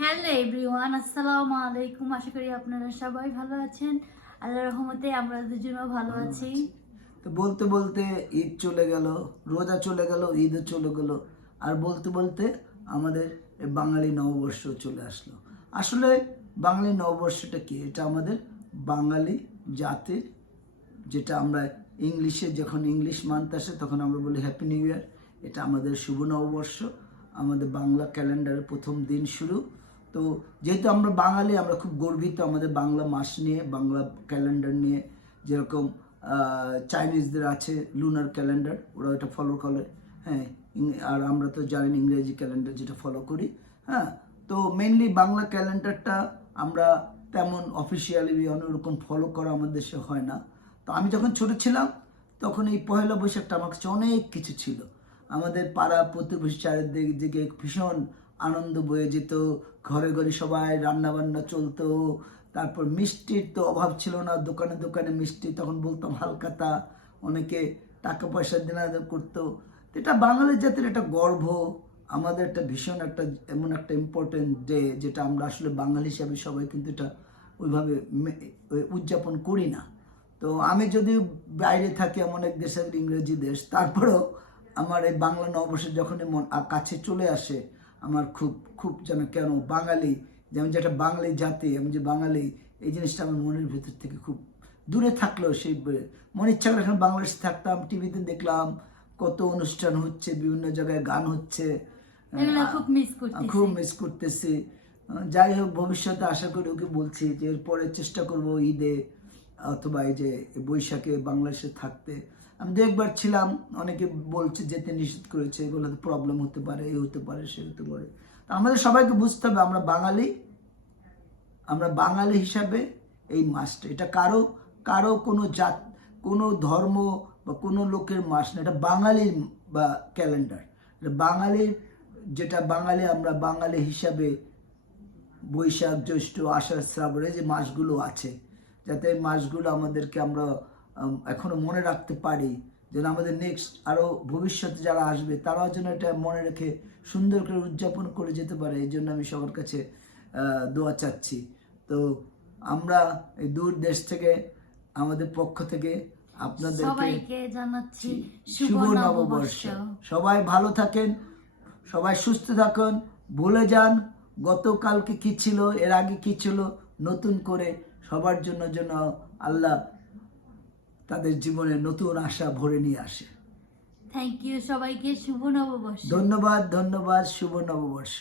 Hello everyone আসসালামু আলাইকুম। আশা করি আপনারা সবাই ভালো আছেন। আল্লাহ রহমতে আমরা দুজনও ভালো আছি। তো বলতে বলতে ঈদ চলে গেল রোজা চলে গেল ঈদও চলে গেল। আর বলতে বলতে আমাদের বাঙালি নববর্ষ চলে আসলো। আসলে বাঙালি নববর্ষটা কি? এটা আমাদের বাঙালি জাতির যেটা আমরা ইংলিশে যখন ইংলিশ মান্থ আসে তখন আমরা বলি হ্যাপি নিউ ইয়ার এটা আমাদের শুভ নববর্ষ। আমাদের বাংলা ক্যালেন্ডারের প্রথম দিন শুরু। তো যেহেতু আমরা বাঙালি, আমরা খুব গর্বিত আমাদের বাংলা মাস নিয়ে, বাংলা ক্যালেন্ডার নিয়ে। যেরকম চাইনিজদের আছে লুনার ক্যালেন্ডার ওরা ওটা ফলো করে। হ্যাঁ আর আমরা তো জানি ইংরেজি ক্যালেন্ডার যেটা ফলো করি। হ্যাঁ তো মেনলি বাংলা ক্যালেন্ডারটা আমরা তেমন অফিসিয়ালি অন্যরকম ফলো করা আমাদের দেশে হয় না। তো আমি যখন ছোট ছিলাম, তখন এই পয়লা বৈশাখটা আমার কাছে অনেক কিছু ছিল। আমাদের পাড়া প্রতিবেশী চারিদিক দিকে ভীষণ আনন্দ বয়ে যেত, ঘরে ঘরে সবাই রান্না বান্না চলতো, তারপর মিষ্টির তো অভাব ছিল না, দোকানে দোকানে মিষ্টি তখন বলতাম হালকাতা, অনেকে টাকা পয়সা দেনা করতো। এটা বাঙালি জাতির একটা গর্ব, আমাদের একটা ভীষণ একটা এমন একটা ইম্পর্টেন্ট ডে যেটা আমরা আসলে বাঙালি হিসাবে সবাই কিন্তু এটা ওইভাবে উদযাপন করি না। তো আমি যদি বাইরে থাকি, এমন এক দেশের ইংরেজি দেশ, তারপরেও আমার এই বাংলা নববর্ষে যখনই মন কাছে চলে আসে আমার খুব খুব যেন কেন বাঙালি যেমন যেটা বাঙালি জাতি আমি যে বাঙালি এই জিনিসটা আমার মনের ভিতর থেকে খুব দূরে থাকলেও সেই মনে ইচ্ছা করে এখন বাংলাদেশে থাকতাম টিভিতে দেখলাম কত অনুষ্ঠান হচ্ছে বিভিন্ন জায়গায় গান হচ্ছে এগুলো খুব মিস আহ, করতেছি। খুব মিস করতেছি। যাই হোক ভবিষ্যতে আশা করি ওকে বলছি যে এরপরে চেষ্টা করব ঈদে অথবা এই যে বৈশাখে বাংলাদেশে থাকতে। আমি দু একবার ছিলাম, অনেকে বলছে যেতে নিষেধ করেছে এগুলো প্রবলেম হতে পারে এই হতে পারে, সে হতে পারে। আমাদের সবাইকে বুঝতে হবে, আমরা বাঙালি আমরা বাঙালি হিসাবে এই মাসটা এটা কারও কারও কোনো জাত, কোনো ধর্ম বা কোনো লোকের মাস না, এটা বাঙালির বা ক্যালেন্ডার এটা বাঙালির, যেটা বাঙালি, আমরা বাঙালি হিসাবে বৈশাখ, জ্যৈষ্ঠ, আষাঢ়, শ্রাবণ যে মাসগুলো আছে, যাতে মাসগুলো আমাদেরকে আমরা উম, এখনও মনে রাখতে পারি যেন আমাদের নেক্সট আরও ভবিষ্যতে যারা আসবে তারাও যেন এটা মনে রেখে সুন্দর করে উদযাপন করে যেতে পারে। এই জন্য আমি সবার কাছে দোয়া চাচ্ছি। তো আমরা এই দূর দেশ থেকে আমাদের পক্ষ থেকে আপনাদেরকে জানাচ্ছি শুভ নববর্ষ। সবাই ভালো থাকেন সবাই সুস্থ থাকুন ভুলে যান। গতকালকে কি ছিল এর আগে কি ছিল নতুন করে সবার জন্য যেন আল্লাহ তাদের জীবনে নতুন আশা ভরে নিয়ে আসে। থ্যাংক ইউ সবাইকে শুভ নববর্ষ। ধন্যবাদ ধন্যবাদ শুভ নববর্ষ।